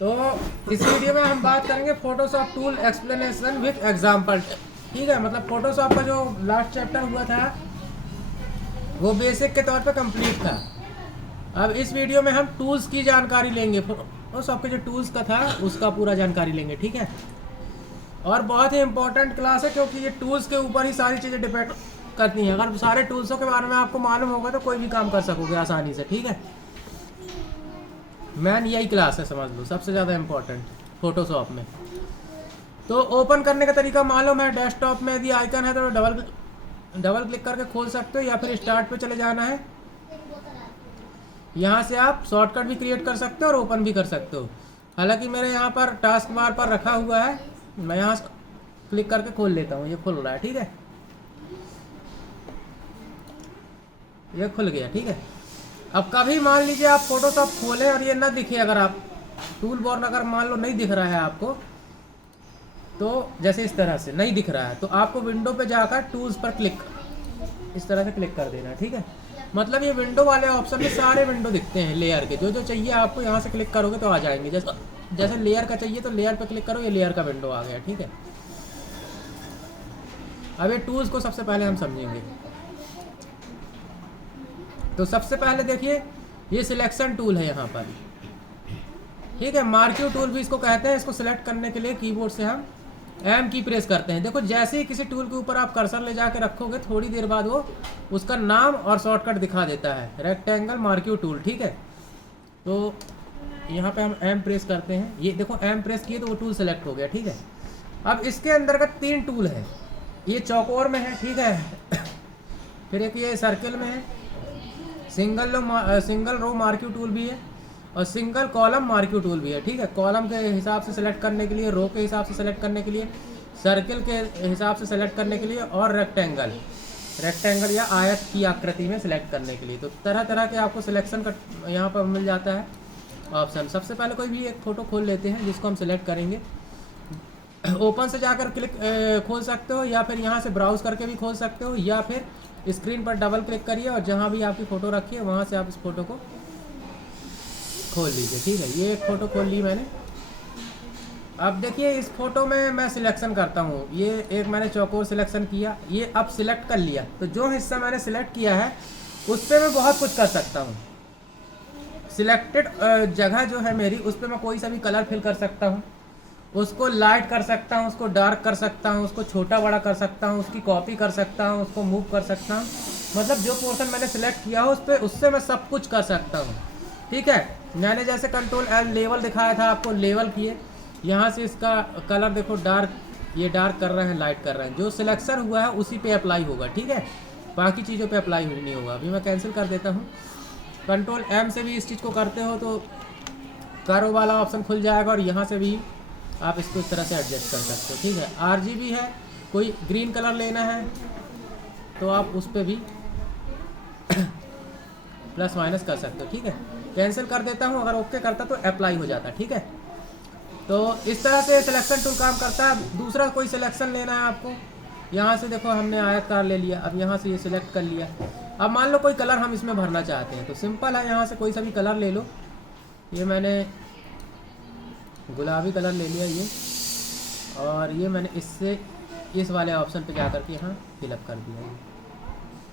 तो इस वीडियो में हम बात करेंगे Photoshop tool explanation with example. ठीक है, मतलब फोटोशॉप का जो लास्ट चैप्टर हुआ था वो बेसिक के तौर पे कंप्लीट था। अब इस वीडियो में हम टूल्स की जानकारी लेंगे, फोटोशॉप के जो टूल्स का था उसका पूरा जानकारी लेंगे। ठीक है, और बहुत ही इंपॉर्टेंट क्लास है क्योंकि ये टूल्स के ऊपर ही सारी चीज़ें डिपेंड करती हैं। अगर सारे टूल्सों के बारे में आपको मालूम होगा तो कोई भी काम कर सकोगे आसानी से। ठीक है, मैन यही क्लास है, समझ लो, सबसे ज़्यादा इम्पोर्टेंट फोटोशॉप में। तो ओपन करने का तरीका मालूम है, डेस्कटॉप में यदि आइकन है तो डबल क्लिक करके खोल सकते हो या फिर स्टार्ट पे चले जाना है। यहाँ से आप शॉर्टकट भी क्रिएट कर सकते हो और ओपन भी कर सकते हो। हालांकि मेरे यहाँ पर टास्क बार पर रखा हुआ है, मैं यहाँ क्लिक करके खोल लेता हूँ। ये खुल रहा है, ठीक है, ये खुल गया। ठीक है, अब कभी मान लीजिए आप फोटोशॉप खोलें और ये ना दिखे, अगर आप टूल बार अगर मान लो नहीं दिख रहा है आपको, तो जैसे इस तरह से नहीं दिख रहा है तो आपको विंडो पे जाकर टूल्स पर क्लिक इस तरह से क्लिक कर देना है। ठीक है, मतलब ये विंडो वाले ऑप्शन में सारे विंडो दिखते हैं लेयर के, जो जो चाहिए आपको यहाँ से क्लिक करोगे तो आ जाएंगे। जैसे लेयर का चाहिए तो लेयर पे क्लिक करो, ये लेयर का विंडो आ गया। ठीक है, अब ये टूल्स को सबसे पहले हम समझेंगे। तो सबसे पहले देखिए, ये सिलेक्शन टूल है यहाँ पर। ठीक है, मार्क्यू टूल भी इसको कहते हैं। इसको सिलेक्ट करने के लिए कीबोर्ड से हम एम की प्रेस करते हैं। देखो, जैसे ही किसी टूल के ऊपर आप कर्सर ले जाके रखोगे थोड़ी देर बाद वो उसका नाम और शॉर्टकट दिखा देता है, रेक्टेंगल मार्क्यू टूल। ठीक है, तो यहाँ पे हम एम प्रेस करते हैं, ये देखो एम प्रेस किए तो वो टूल सेलेक्ट हो गया। ठीक है, अब इसके अंदर का 3 टूल है। ये चौकोर में है, ठीक है फिर एक ये सर्किल में है, सिंगल रो मार्क्यू टूल भी है और सिंगल कॉलम मार्क्यू टूल भी है। ठीक है, कॉलम के हिसाब से सेलेक्ट करने के लिए, रो के हिसाब से सेलेक्ट करने के लिए, सर्किल के हिसाब से सेलेक्ट करने के लिए और रेक्टेंगल या आयत की आकृति में सेलेक्ट करने के लिए। तो तरह तरह के आपको सिलेक्शन का यहाँ पर मिल जाता है ऑप्शन। सबसे पहले कोई भी एक फ़ोटो खोल लेते हैं जिसको हम सिलेक्ट करेंगे। ओपन से जाकर खोल सकते हो या फिर यहाँ से ब्राउज करके भी खोल सकते हो, या फिर स्क्रीन पर डबल क्लिक करिए और जहाँ भी आपकी फ़ोटो रखी है वहाँ से आप इस फ़ोटो को खोल लीजिए। ठीक है, ये एक फ़ोटो खोल ली मैंने। अब देखिए, इस फोटो में मैं सिलेक्शन करता हूँ। ये एक मैंने चौकोर सिलेक्शन किया, ये अब सिलेक्ट कर लिया। तो जो हिस्सा मैंने सिलेक्ट किया है उस पर मैं बहुत कुछ कर सकता हूँ। सिलेक्टेड जगह जो है मेरी, उस पर मैं कोई सा भी कलर फिल कर सकता हूँ, उसको लाइट कर सकता हूँ, उसको डार्क कर सकता हूँ, उसको छोटा बड़ा कर सकता हूँ, उसकी कॉपी कर सकता हूँ, उसको मूव कर सकता हूँ। मतलब जो पोर्शन मैंने सिलेक्ट किया हो उस पर, उससे मैं सब कुछ कर सकता हूँ। ठीक है, मैंने जैसे कंट्रोल एल लेवल दिखाया था आपको, लेवल किए, यहाँ से इसका कलर देखो डार्क, ये डार्क कर रहे हैं, लाइट कर रहे हैं। जो सिलेक्शन हुआ है उसी पे अप्लाई होगा। ठीक है, बाकी चीज़ों पे अप्लाई नहीं होगा। अभी मैं कैंसिल कर देता हूँ। कंट्रोल एम से भी इस चीज़ को करते हो तो करो वाला ऑप्शन खुल जाएगा और यहाँ से भी आप इसको इस तरह से एडजस्ट कर सकते हो। ठीक है, RGB है, कोई ग्रीन कलर लेना है तो आप उस पर भी प्लस माइनस कर सकते हो। ठीक है, कैंसिल कर देता हूँ। अगर ओके करता तो अप्लाई हो जाता। ठीक है, तो इस तरह से सिलेक्शन टूल काम करता है। दूसरा कोई सिलेक्शन लेना है आपको, यहाँ से देखो हमने आयतकार ले लिया, अब यहाँ से ये सिलेक्ट कर लिया। अब मान लो कोई कलर हम इसमें भरना चाहते हैं तो सिंपल है, यहाँ से कोई सा भी कलर ले लो। ये मैंने गुलाबी कलर ले लिया ये, और ये मैंने इससे इस वाले ऑप्शन पे जा करके यहाँ फिलअप कर दिया ये।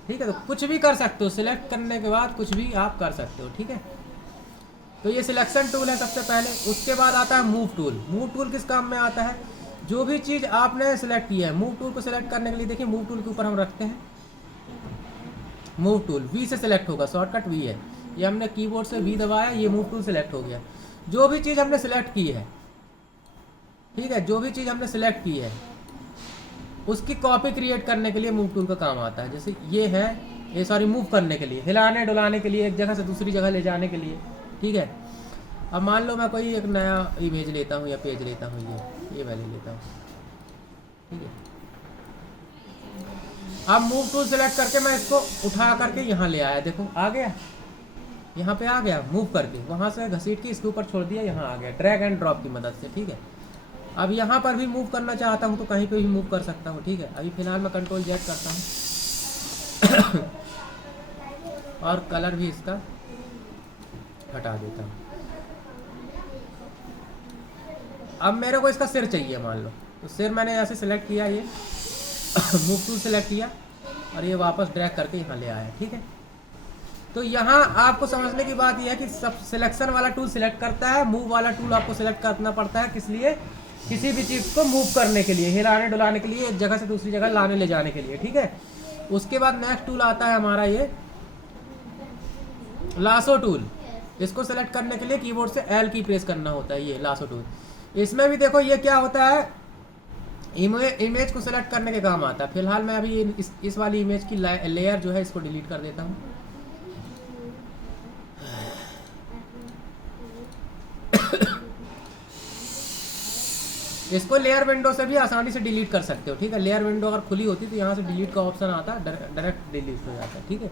ठीक है, तो कुछ भी कर सकते हो, सिलेक्ट करने के बाद कुछ भी आप कर सकते हो। ठीक है, तो ये सिलेक्शन टूल है सबसे पहले। उसके बाद आता है मूव टूल। मूव टूल किस काम में आता है? जो भी चीज़ आपने सेलेक्ट की है, मूव टूल को सिलेक्ट करने के लिए देखिए, मूव टूल के ऊपर हम रखते हैं मूव टूल, वी से सिलेक्ट होगा, शॉर्टकट वी है। ये हमने कीबोर्ड से वी दबाया, ये मूव टूल सिलेक्ट हो गया। जो भी चीज़ हमने सिलेक्ट की है, ठीक है, जो भी चीज़ हमने सिलेक्ट की है उसकी कॉपी क्रिएट करने के लिए मूव टूल का काम आता है। जैसे ये है, ये सॉरी, मूव करने के लिए, हिलाने डुलाने के लिए, एक जगह से दूसरी जगह ले जाने के लिए। ठीक है, अब मान लो मैं कोई एक नया इमेज लेता हूँ या पेज लेता हूँ, ये मैं ले लेता हूँ। ठीक है, अब मूव टूल सेलेक्ट करके मैं इसको उठा करके यहाँ ले आया, देखो आ गया, यहाँ पे आ गया। मूव करके वहाँ से घसीट के इसके ऊपर छोड़ दिया, यहाँ आ गया ड्रैग एंड ड्रॉप की मदद से। ठीक है, अब यहाँ पर भी मूव करना चाहता हूँ तो कहीं पे भी मूव कर सकता हूँ। ठीक है, अभी फिलहाल मैं कंट्रोल जेड करता हूँ और कलर भी इसका हटा देता हूँ। अब मेरे को इसका सिर चाहिए मान लो, तो सिर मैंने यहाँ से सिलेक्ट किया, ये मूव टूल सेलेक्ट किया और ये वापस ड्रैग करके यहाँ ले आया। ठीक है, तो यहाँ आपको समझने की बात यह है कि सब सिलेक्शन वाला टूल सिलेक्ट करता है, मूव वाला टूल आपको सिलेक्ट करना पड़ता है। किस लिए? किसी भी चीज़ को मूव करने के लिए, हिलाने डुलाने के लिए, एक जगह से दूसरी जगह लाने ले जाने के लिए। ठीक है, उसके बाद नेक्स्ट टूल आता है हमारा ये लासो टूल। इसको सेलेक्ट करने के लिए कीबोर्ड से एल की प्रेस करना होता है, ये लासो टूल। इसमें भी देखो ये क्या होता है, इमेज को सेलेक्ट करने के काम आता है। फिलहाल मैं अभी इस वाली इमेज की लेयर जो है इसको डिलीट कर देता हूँ। इसको लेयर विंडो से भी आसानी से डिलीट कर सकते हो। ठीक है, लेयर विंडो अगर खुली होती तो यहाँ से डिलीट का ऑप्शन आता है, डायरेक्ट डिलीट हो जाता है। ठीक है,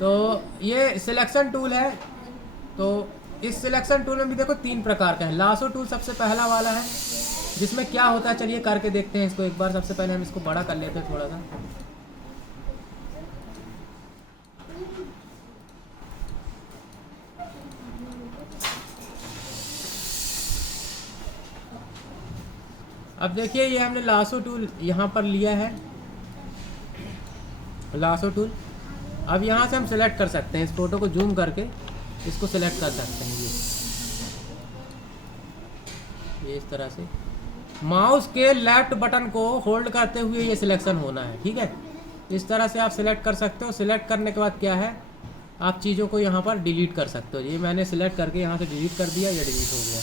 तो ये सिलेक्शन टूल है। तो इस सिलेक्शन टूल में भी देखो 3 प्रकार का है। लासो टूल सबसे पहला वाला है, जिसमें क्या होता है चलिए करके देखते हैं इसको एक बार। सबसे पहले हम इसको बड़ा कर लेते हैं थोड़ा सा। अब देखिए ये हमने लासो टूल यहाँ पर लिया है, लासो टूल। अब यहाँ से हम सेलेक्ट कर सकते हैं, इस फोटो को जूम करके इसको सेलेक्ट कर सकते हैं। ये इस तरह से माउस के लेफ्ट बटन को होल्ड करते हुए ये सिलेक्शन होना है। ठीक है, इस तरह से आप सिलेक्ट कर सकते हो। सिलेक्ट करने के बाद क्या है, आप चीज़ों को यहाँ पर डिलीट कर सकते हो। ये मैंने सिलेक्ट करके यहाँ से डिलीट कर दिया, ये डिलीट हो गया।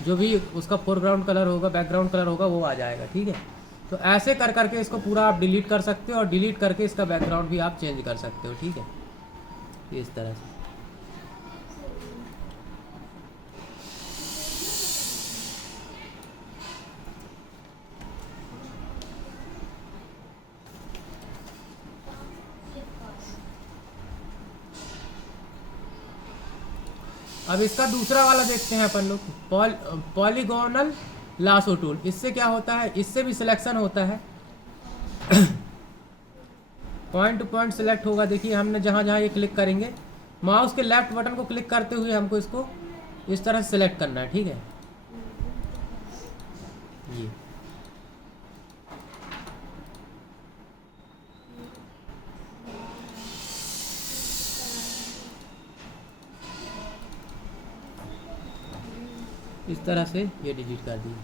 जो भी उसका फोरग्राउंड कलर होगा, बैकग्राउंड कलर होगा, वो आ जाएगा। ठीक है, तो ऐसे कर करके इसको पूरा आप डिलीट कर सकते हो और डिलीट करके इसका बैकग्राउंड भी आप चेंज कर सकते हो। ठीक है, इस तरह से। अब इसका दूसरा वाला देखते हैं अपन लोग, पॉलीगोनल लासो टूल। इससे क्या होता है, इससे भी सिलेक्शन होता है। पॉइंट टू पॉइंट सिलेक्ट होगा। देखिए हमने जहाँ जहाँ ये क्लिक करेंगे, माउस के लेफ्ट बटन को क्लिक करते हुए हमको इसको इस तरह से सिलेक्ट करना है। ठीक है, ये इस तरह से ये डिलीट कर दिए।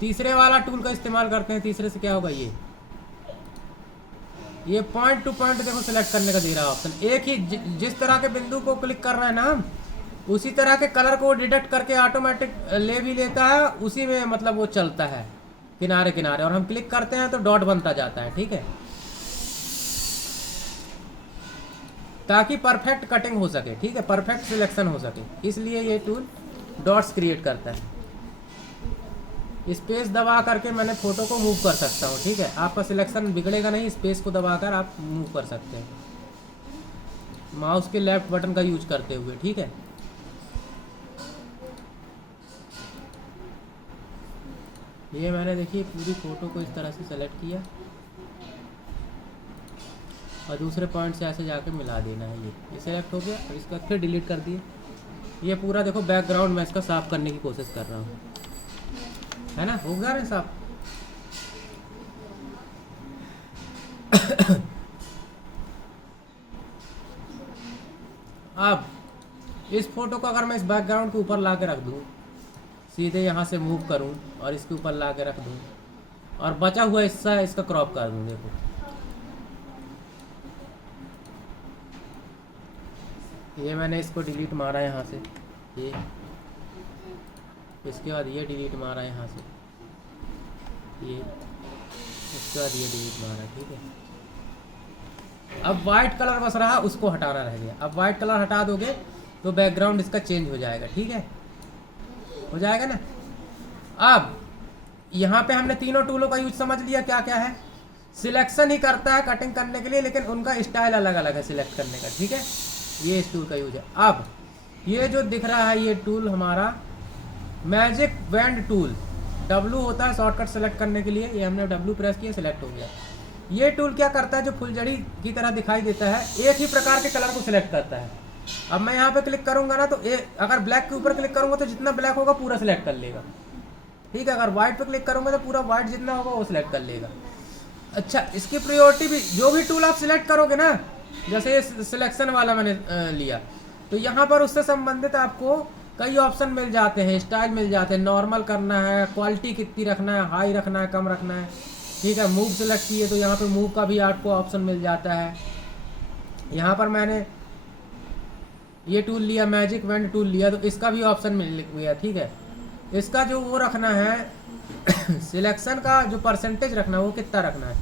तीसरे वाला टूल का इस्तेमाल करते हैं। तीसरे से क्या होगा, ये पॉइंट टू पॉइंट देखो सिलेक्ट करने का दे रहा है ऑप्शन। एक ही जिस तरह के बिंदु को क्लिक कर रहे हैं ना, उसी तरह के कलर को डिटेक्ट करके ऑटोमेटिक ले भी लेता है, उसी में मतलब वो चलता है किनारे किनारे, और हम क्लिक करते हैं तो डॉट बनता जाता है। ठीक है, ताकि परफेक्ट कटिंग हो सके। ठीक है, परफेक्ट सिलेक्शन हो सके, इसलिए ये टूल डॉट्स क्रिएट करता है। स्पेस दबा करके मैंने फोटो को मूव कर सकता हूँ। ठीक है, आपका सिलेक्शन बिगड़ेगा नहीं, स्पेस को दबाकर आप मूव कर सकते हैं माउस के लेफ्ट बटन का यूज करते हुए। ठीक है, ये मैंने देखिए पूरी फोटो को इस तरह से सेलेक्ट किया और दूसरे पॉइंट से ऐसे जाके मिला देना है। ये सेलेक्ट हो गया और इसका फिर डिलीट कर दिए। ये पूरा देखो बैकग्राउंड मैं इसका साफ करने की कोशिश कर रहा हूँ, है ना, हो गया ना साफ। अब इस फोटो को अगर मैं इस बैकग्राउंड के ऊपर ला के रख दूँ, सीधे यहाँ से मूव करूँ और इसके ऊपर ला के रख दूँ और बचा हुआ हिस्सा इसका क्रॉप कर दूँ, देखो ये मैंने इसको डिलीट मारा यहाँ से, ये इसके बाद ये डिलीट मारा यहाँ से, ये इसके बाद ये डिलीट मारा। ठीक है, अब वाइट कलर बस रहा, उसको हटाना रह गया। अब वाइट कलर हटा दोगे तो बैकग्राउंड इसका चेंज हो जाएगा। ठीक है, हो जाएगा ना। अब यहाँ पे हमने तीनों टूलों का यूज समझ लिया, क्या क्या है। सिलेक्शन ही करता है कटिंग करने के लिए, लेकिन उनका स्टाइल अलग अलग है सिलेक्ट करने का। ठीक है, ये इस टूल का यूज है। अब ये जो दिख रहा है ये टूल हमारा मैजिक बैंड टूल, W होता है शॉर्टकट सेलेक्ट करने के लिए। ये हमने W प्रेस किया, सिलेक्ट हो गया। ये टूल क्या करता है, जो फुलझड़ी की तरह दिखाई देता है, एक ही प्रकार के कलर को सिलेक्ट करता है। अब मैं यहाँ पे क्लिक करूँगा ना तो अगर ब्लैक के ऊपर क्लिक करूँगा तो जितना ब्लैक होगा पूरा सिलेक्ट कर लेगा, ठीक है। अगर वाइट पे क्लिक करूँगा तो पूरा वाइट जितना होगा वो सिलेक्ट कर लेगा। अच्छा, इसकी प्रायोरिटी भी, जो भी टूल आप सिलेक्ट करोगे ना, जैसे ये सिलेक्शन वाला मैंने लिया, तो यहाँ पर उससे संबंधित आपको कई ऑप्शन मिल जाते हैं, स्टाइल मिल जाते हैं, नॉर्मल करना है, क्वालिटी कितनी रखना है, हाई रखना है, कम रखना है, ठीक है। मूव सेलेक्ट किए तो यहाँ पे मूव का भी आपको ऑप्शन मिल जाता है। यहाँ पर मैंने ये टूल लिया, मैजिक वेंड टूल लिया, तो इसका भी ऑप्शन मिल गया, ठीक है। इसका जो वो रखना है सिलेक्शन का जो परसेंटेज रखना है वो कितना रखना है,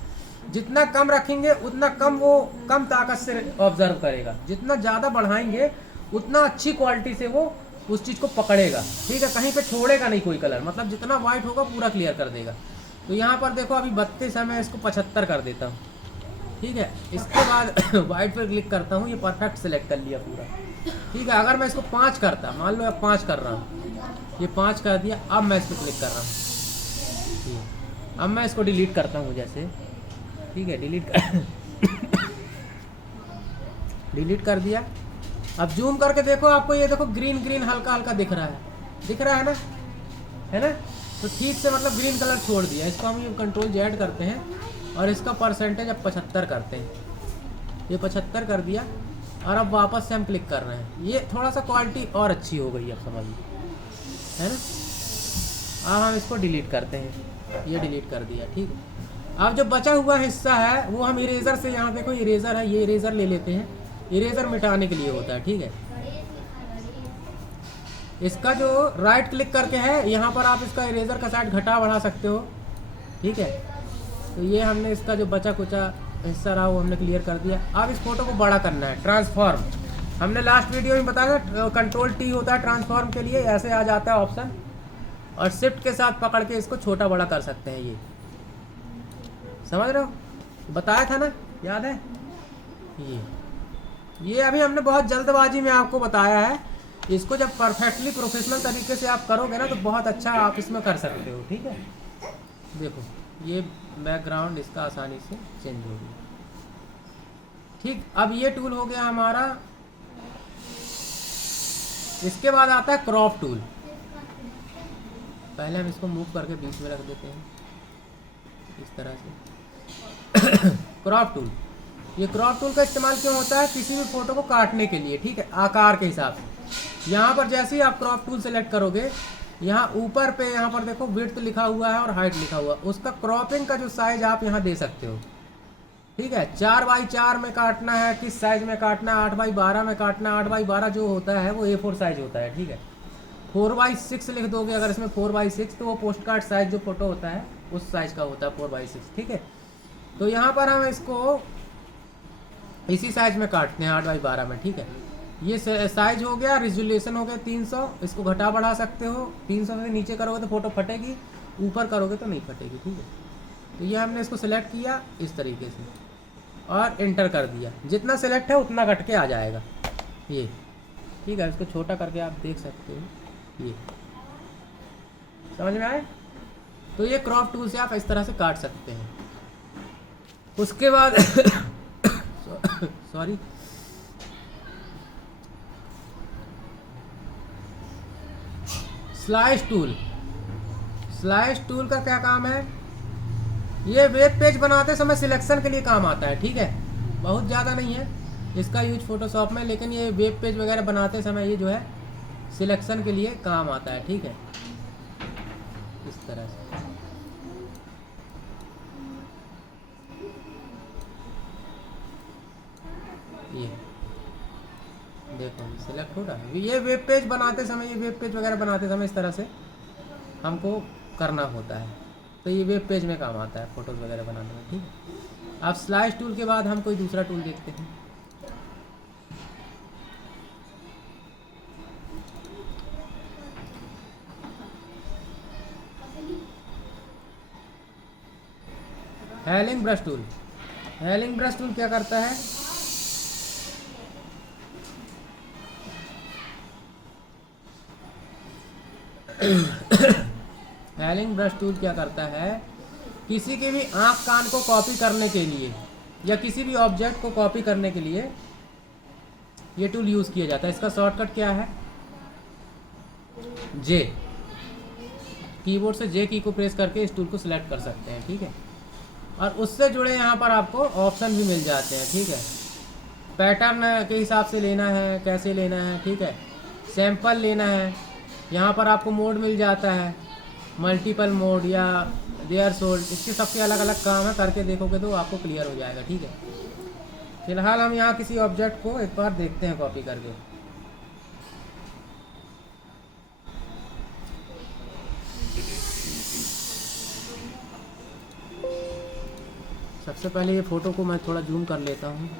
जितना कम रखेंगे उतना कम वो कम ताकत से ऑब्जर्व करेगा, जितना ज़्यादा बढ़ाएंगे उतना अच्छी क्वालिटी से वो उस चीज़ को पकड़ेगा, ठीक है। कहीं पे छोड़ेगा नहीं कोई कलर, मतलब जितना वाइट होगा पूरा क्लियर कर देगा। तो यहाँ पर देखो अभी 32 है, मैं इसको 75 कर देता हूँ, ठीक है। इसके बाद वाइट पर क्लिक करता हूँ, ये परफेक्ट सेलेक्ट कर लिया पूरा, ठीक है। अगर मैं इसको 5 करता, मान लो अब 5 कर रहा हूँ, ये 5 कर दिया, अब मैं इस पर क्लिक कर रहा हूँ, अब मैं इसको डिलीट करता हूँ जैसे, ठीक है। डिलीट कर दिया। अब जूम करके देखो, आपको ये देखो ग्रीन ग्रीन हल्का हल्का दिख रहा है ना, है ना। तो ठीक से मतलब ग्रीन कलर छोड़ दिया। इसको हम ये कंट्रोल Z करते हैं और इसका परसेंटेज अब 75 करते हैं, ये 75 कर दिया। और अब वापस से हम क्लिक कर रहे हैं, ये थोड़ा सा क्वालिटी और अच्छी हो गई, अब समझिए, है ना। अब हम इसको डिलीट करते हैं, ये डिलीट कर दिया, ठीक है। अब जो बचा हुआ हिस्सा है वो हम इरेजर से, यहाँ देखो इरेजर है, ये इरेजर ले लेते हैं, इरेजर मिटाने के लिए होता है, ठीक है। इसका जो राइट क्लिक करके है, यहाँ पर आप इसका इरेजर का साइज घटा बढ़ा सकते हो, ठीक है। तो ये हमने इसका जो बचा कुचा हिस्सा रहा वो हमने क्लियर कर दिया। अब इस फोटो को बड़ा करना है, ट्रांसफॉर्म, हमने लास्ट वीडियो में बताया था, कंट्रोल T होता है ट्रांसफॉर्म के लिए, ऐसे आ जाता है ऑप्शन, और शिफ्ट के साथ पकड़ के इसको छोटा बड़ा कर सकते हैं, ये समझ रहे हो, बताया था ना, याद है। ये अभी हमने बहुत जल्दबाजी में आपको बताया है, इसको जब परफेक्टली प्रोफेशनल तरीके से आप करोगे ना तो बहुत अच्छा आप इसमें कर सकते हो, ठीक है। देखो ये बैकग्राउंड इसका आसानी से चेंज हो गया, ठीक। अब ये टूल हो गया हमारा। इसके बाद आता है क्रॉप टूल। पहले हम इसको मूव करके बीच में रख देते हैं इस तरह से। क्रॉप टूल, ये क्रॉप टूल का इस्तेमाल क्यों होता है, किसी भी फोटो को काटने के लिए, ठीक है, आकार के हिसाब से। यहाँ पर जैसे ही आप क्रॉप टूल सेलेक्ट करोगे, यहाँ ऊपर पे यहाँ पर देखो विड्थ लिखा हुआ है और हाइट लिखा हुआ है, उसका क्रॉपिंग का जो साइज आप यहाँ दे सकते हो, ठीक है। 4x4 में काटना है, किस साइज में काटना है, 8x12 में काटना है। 8x12 जो होता है वो A4 साइज होता है, ठीक है। 4x6 लिख दोगे अगर इसमें 4x6, तो वो पोस्ट कार्ड साइज जो फोटो होता है उस साइज का होता है 4x6, ठीक है। तो यहाँ पर हम इसको इसी साइज में काटते हैं 8x12 में, ठीक है। ये साइज हो गया, रिजोल्यूशन हो गया 300, इसको घटा बढ़ा सकते हो, 300 से नीचे करोगे तो फोटो फटेगी, ऊपर करोगे तो नहीं फटेगी, ठीक है। तो ये हमने इसको सिलेक्ट किया इस तरीके से और एंटर कर दिया, जितना सिलेक्ट है उतना कट के आ जाएगा ये, ठीक है। इसको छोटा करके आप देख सकते हो, ये समझ में आए। तो ये क्रॉप टूल से आप इस तरह से काट सकते हैं। उसके बाद sorry, slice tool. Slice tool का क्या काम है, ये वेब पेज बनाते समय सिलेक्शन के लिए काम आता है, ठीक है। बहुत ज़्यादा नहीं है इसका यूज फोटोशॉप में, लेकिन ये वेब पेज वगैरह बनाते समय ये जो है सिलेक्शन के लिए काम आता है, ठीक है। इस तरह से ये देखो सिलेक्ट हो रहा है। ये वेब पेज बनाते समय, ये वेब पेज वगैरह बनाते समय इस तरह से हमको करना होता है, तो ये वेब पेज में काम आता है फोटोज़ वगैरह बनाने में, ठीक है। अब स्लाइस टूल के बाद हम कोई दूसरा टूल देखते हैं। Hailing brush tool. Hailing brush tool क्या करता है, हेलिंग ब्रश टूल क्या करता है, किसी के भी आँख कान को कॉपी करने के लिए या किसी भी ऑब्जेक्ट को कॉपी करने के लिए ये टूल यूज़ किया जाता है। इसका शॉर्टकट क्या है, जे, कीबोर्ड से जे की को प्रेस करके इस टूल को सिलेक्ट कर सकते हैं, ठीक है। और उससे जुड़े यहाँ पर आपको ऑप्शन भी मिल जाते हैं, ठीक है। पैटर्न के हिसाब से लेना है, कैसे लेना है, ठीक है। सैंपल लेना है, यहाँ पर आपको मोड मिल जाता है, मल्टीपल मोड या देयर सोल्ड, इसके सबके अलग अलग काम है, करके देखोगे तो आपको क्लियर हो जाएगा, ठीक है। फिलहाल हम यहाँ किसी ऑब्जेक्ट को एक बार देखते हैं कॉपी करके। सबसे पहले ये फ़ोटो को मैं थोड़ा जूम कर लेता हूँ।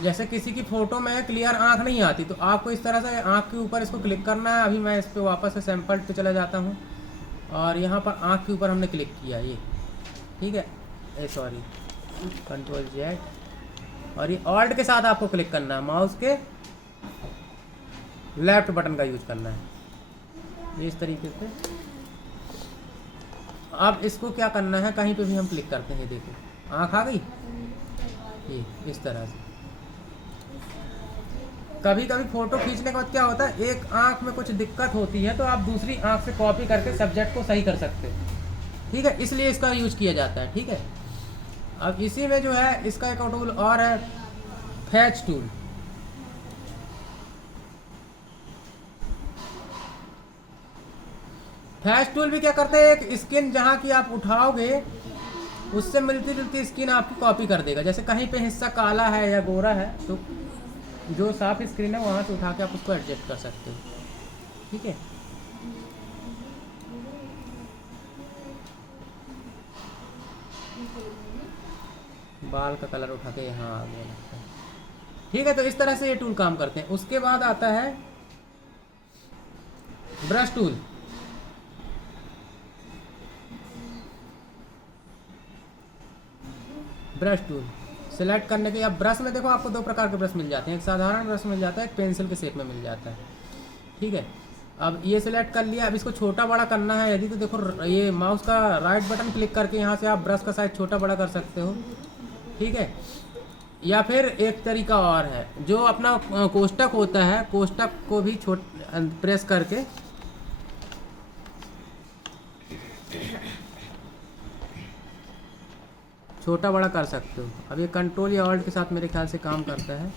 जैसे किसी की फ़ोटो में क्लियर आँख नहीं आती, तो आपको इस तरह से आँख के ऊपर इसको क्लिक करना है। अभी मैं इस पर वापस से सैंपल पे चला जाता हूँ और यहाँ पर आँख के ऊपर हमने क्लिक किया, ये ठीक है, सॉरी कंट्रोल जेड, और ये ऑल्ट के साथ आपको क्लिक करना है, माउस के लेफ्ट बटन का यूज करना है, ये इस तरीके से। अब इसको क्या करना है, कहीं पे भी हम क्लिक करते हैं, देखो आँख आ गई, ये इस तरह से। कभी कभी फ़ोटो खींचने के बाद क्या होता है, एक आँख में कुछ दिक्कत होती है तो आप दूसरी आँख से कॉपी करके सब्जेक्ट को सही कर सकते हो, ठीक है, इसलिए इसका यूज किया जाता है, ठीक है। अब इसी में जो है इसका एक टूल और है, फैच टूल। फैच टूल भी क्या करते हैं, एक स्किन जहाँ की आप उठाओगे उससे मिलती जुलती स्किन आपकी कॉपी कर देगा। जैसे कहीं पे हिस्सा काला है या गोरा है तो जो साफ स्क्रीन है वहाँ से उठा के आप उसको एडजस्ट कर सकते हो, ठीक है। बाल का कलर उठा के यहाँ आ गया लगता है, ठीक है। तो इस तरह से ये टूल काम करते हैं। उसके बाद आता है brush tool. Brush tool select करने के, अब ब्रश में देखो आपको दो प्रकार के ब्रश मिल जाते हैं, एक साधारण ब्रश मिल जाता है, एक पेंसिल के शेप में मिल जाता है, ठीक है। अब ये सिलेक्ट कर लिया, अब इसको छोटा बड़ा करना है यदि, तो देखो ये माउस का राइट बटन क्लिक करके यहाँ से आप ब्रश का साइज छोटा बड़ा कर सकते हो, ठीक है। या फिर एक तरीका और है, जो अपना कोष्टक होता है, कोष्टक को भी प्रेस करके छोटा बड़ा कर सकते हो। अब ये कंट्रोल या ऑल्ट के साथ मेरे ख्याल से काम करता है।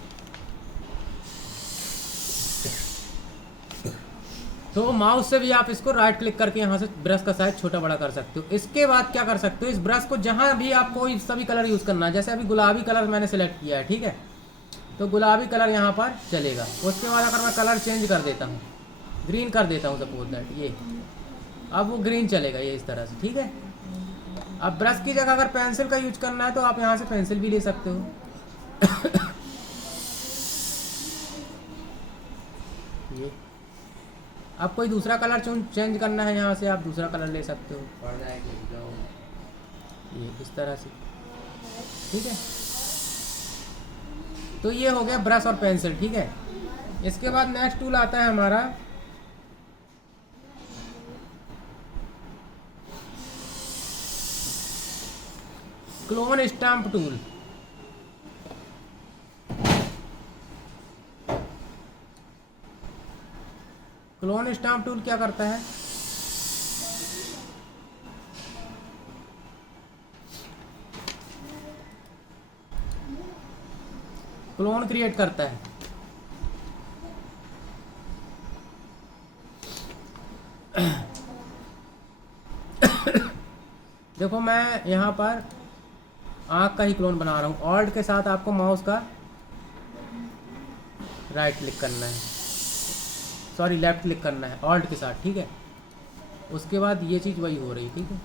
तो माउस से भी आप इसको राइट क्लिक करके यहाँ से ब्रश का साइज छोटा बड़ा कर सकते हो। इसके बाद क्या कर सकते हो, इस ब्रश को जहाँ भी आपको सभी कलर यूज़ करना है, जैसे अभी गुलाबी कलर मैंने सेलेक्ट किया है, ठीक है, तो गुलाबी कलर यहाँ पर चलेगा। उसके बाद अगर मैं कलर चेंज कर देता हूँ, ग्रीन कर देता हूँ सपोज दैट, ये अब वो ग्रीन चलेगा, ये इस तरह से, ठीक है। अब ब्रश की जगह अगर पेंसिल का यूज करना है तो आप यहाँ से पेंसिल भी ले सकते हो। ये अब कोई दूसरा कलर चेंज करना है, यहाँ से आप दूसरा कलर ले सकते हो, ये इस तरह से, ठीक है। तो ये हो गया ब्रश और पेंसिल, ठीक है। इसके बाद नेक्स्ट टूल आता है हमारा clone stamp tool. Clone stamp tool क्या करता है, क्लोन क्रिएट करता है। देखो मैं यहाँ पर आँख का ही क्लोन बना रहा हूँ। ऑल्ट के साथ आपको माउस का राइट क्लिक करना है, सॉरी लेफ्ट क्लिक करना है ऑल्ट के साथ, ठीक है। उसके बाद ये चीज़ वही हो रही, ठीक है,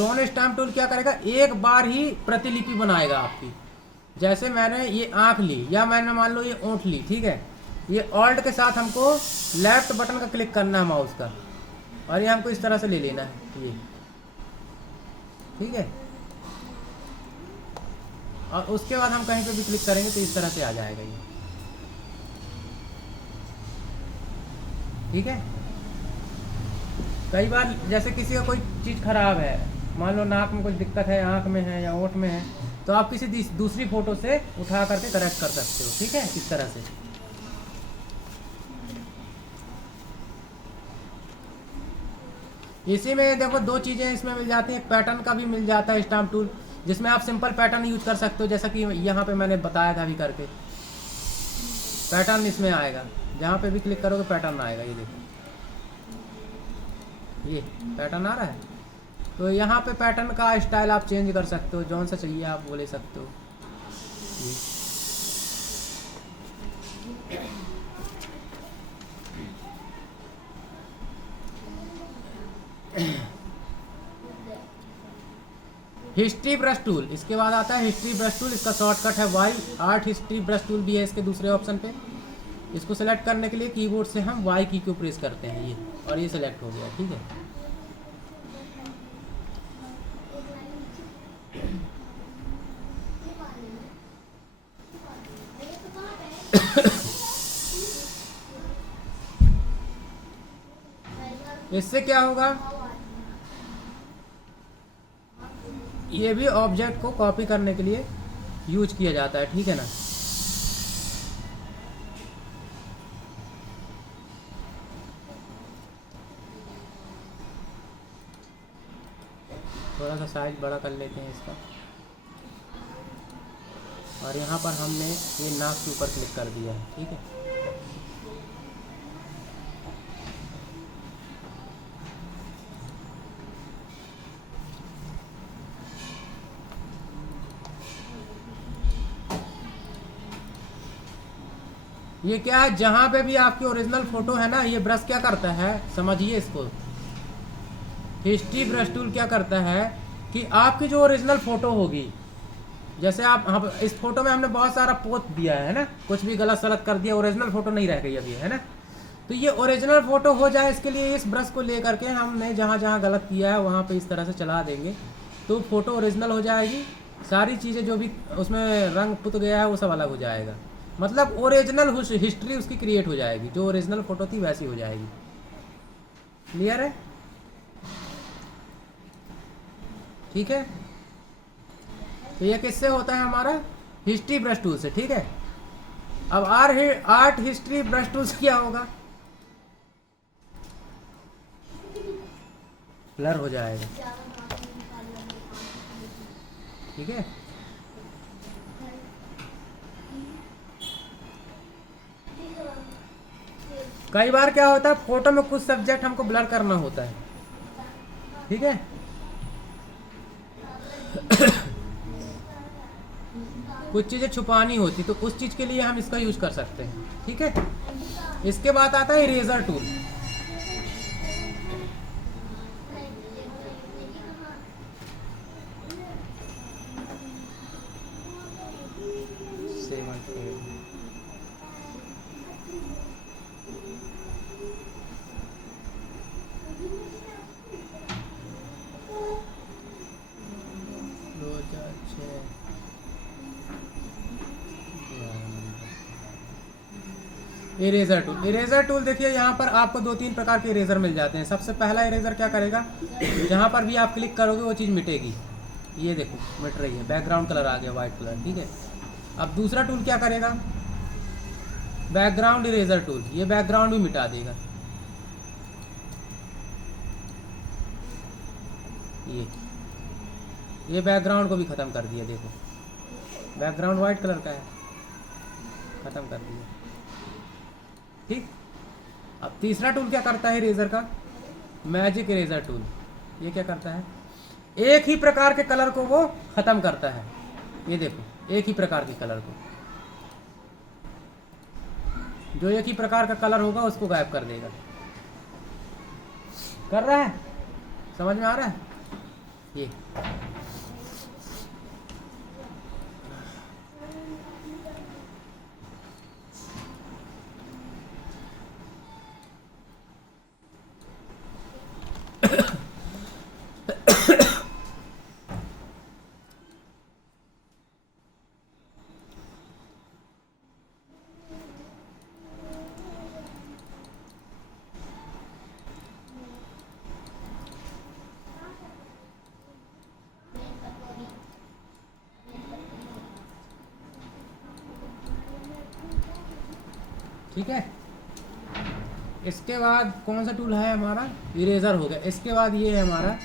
क्लोन स्टैम्प टूल क्या करेगा, एक बार ही प्रतिलिपि बनाएगा आपकी। जैसे मैंने ये आँख ली या मैंने मान लो ये ऊँट ली, ठीक है, ये ऑल्ट के साथ हमको लेफ्ट बटन का क्लिक करना है माउस का, और ये हमको इस तरह से ले लेना है ये, ठीक है। और उसके बाद हम कहीं पे भी क्लिक करेंगे तो इस तरह से आ जाएगा ये, ठीक है। कई बार जैसे किसी का कोई चीज़ खराब है, मान लो नाक में कुछ दिक्कत है, आँख में है या ओठ में है, तो आप किसी दूसरी फोटो से उठा करके करेक्ट कर सकते हो, ठीक है, इस तरह से। इसी में देखो दो चीज़ें इसमें मिल जाती हैं, पैटर्न का भी मिल जाता है स्टैम्प टूल, जिसमें आप सिंपल पैटर्न यूज कर सकते हो, जैसा कि यहाँ पे मैंने बताया था अभी करके। पैटर्न इसमें आएगा, जहाँ पे भी क्लिक करोगे पैटर्न आएगा, ये देखो ये पैटर्न आ रहा है। तो यहाँ पे पैटर्न का स्टाइल आप चेंज कर सकते हो, जौन सा चाहिए आप वो ले सकते हो। हिस्ट्री ब्रश टूल, इसके बाद आता है हिस्ट्री ब्रश टूल। इसका शॉर्टकट है Y. Art history brush tool भी है इसके दूसरे ऑप्शन पे। इसको सेलेक्ट करने के लिए कीबोर्ड से हम वाई की को प्रेस करते हैं ये, और ये सेलेक्ट हो गया, ठीक है। इससे क्या होगा, ये भी ऑब्जेक्ट को कॉपी करने के लिए यूज किया जाता है, ठीक है ना। थोड़ा सा साइज बड़ा कर लेते हैं इसका, और यहाँ पर हमने ये नाक के ऊपर क्लिक कर दिया है, ठीक है। ये क्या है, जहाँ पे भी आपकी ओरिजिनल फोटो है ना, ये ब्रश क्या करता है, समझिए इसको। हिस्ट्री ब्रश टूल क्या करता है कि आपकी जो ओरिजिनल फोटो होगी, जैसे आप इस फोटो में हमने बहुत सारा पोत दिया है ना, कुछ भी गलत सलत कर दिया, ओरिजिनल फोटो नहीं रह गई अभी, है ना। तो ये ओरिजिनल फोटो हो जाए, इसके लिए इस ब्रश को ले करके हमने जहाँ जहाँ गलत किया है वहाँ पे इस तरह से चला देंगे, तो फोटो ओरिजिनल हो जाएगी। सारी चीज़ें जो भी उसमें रंग पुत गया है वो सब अलग हो जाएगा, मतलब ओरिजिनल हिस्ट्री उसकी क्रिएट हो जाएगी, जो ओरिजिनल फोटो थी वैसी हो जाएगी। क्लियर है, ठीक है। तो ये किससे होता है, हमारा हिस्ट्री ब्रश टूल से, ठीक है। अब आर्ट हिस्ट्री ब्रश टूल से क्या होगा, ब्लर हो जाएगा, ठीक है। कई बार क्या होता है, फोटो में कुछ सब्जेक्ट हमको ब्लर करना होता है, ठीक है। कुछ चीज़ें छुपानी होती, तो उस चीज़ के लिए हम इसका यूज कर सकते हैं, ठीक है। इसके बाद आता है eraser tool. Eraser tool, eraser tool देखिए यहाँ पर आपको 2-3 प्रकार के इरेजर मिल जाते हैं। सबसे पहला इरेजर क्या करेगा, जहाँ पर भी आप क्लिक करोगे वो चीज़ मिटेगी, ये देखो मिट रही है, बैकग्राउंड कलर आ गया वाइट कलर, ठीक है। अब दूसरा टूल क्या करेगा, बैकग्राउंड इरेजर टूल, ये बैकग्राउंड भी मिटा देगा, ये बैकग्राउंड को भी ख़त्म कर दिया, देखो बैकग्राउंड वाइट कलर का है, ख़त्म कर दिया, ठीक। अब तीसरा टूल क्या करता है इरेजर का, मैजिक इरेजर टूल। ये क्या करता है, एक ही प्रकार के कलर को वो ख़त्म करता है, ये देखो एक ही प्रकार के कलर को, जो एक ही प्रकार का कलर होगा उसको गायब कर देगा। कर रहा है, समझ में आ रहा है। ये ठीक है। इसके बाद कौन सा टूल है हमारा, इरेजर हो गया। इसके बाद ये है हमारा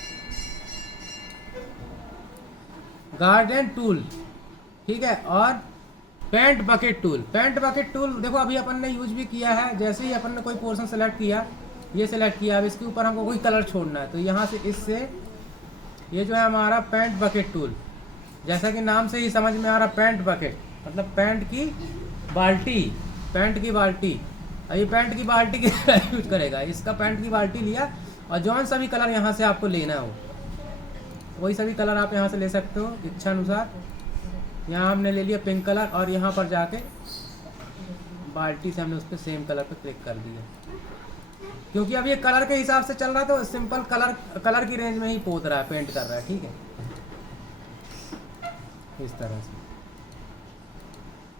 गार्डन टूल, ठीक है, और paint bucket tool. Paint bucket tool देखो अभी अपन ने यूज भी किया है। जैसे ही अपन ने कोई पोर्शन सेलेक्ट किया, ये सेलेक्ट किया, अब इसके ऊपर हमको कोई कलर छोड़ना है तो यहाँ से इससे ये जो है हमारा पेंट बकेट टूल, जैसा कि नाम से ही समझ में आ रहा, पेंट बकेट मतलब पेंट की बाल्टी, पेंट की बाल्टी। और ये पेंट की बाल्टी की यूज करेगा। इसका पेंट की बाल्टी लिया और जौन सा भी कलर यहाँ से आपको लेना हो वही सभी कलर आप यहाँ से ले सकते हो इच्छा अनुसार। यहाँ हमने ले लिया पिंक कलर और यहाँ पर जाके बाल्टी से हमने उस पर सेम कलर पे क्लिक कर दिया, क्योंकि अब ये कलर के हिसाब से चल रहा है तो सिंपल कलर की रेंज में ही पोत रहा है, पेंट कर रहा है, ठीक है, इस तरह से।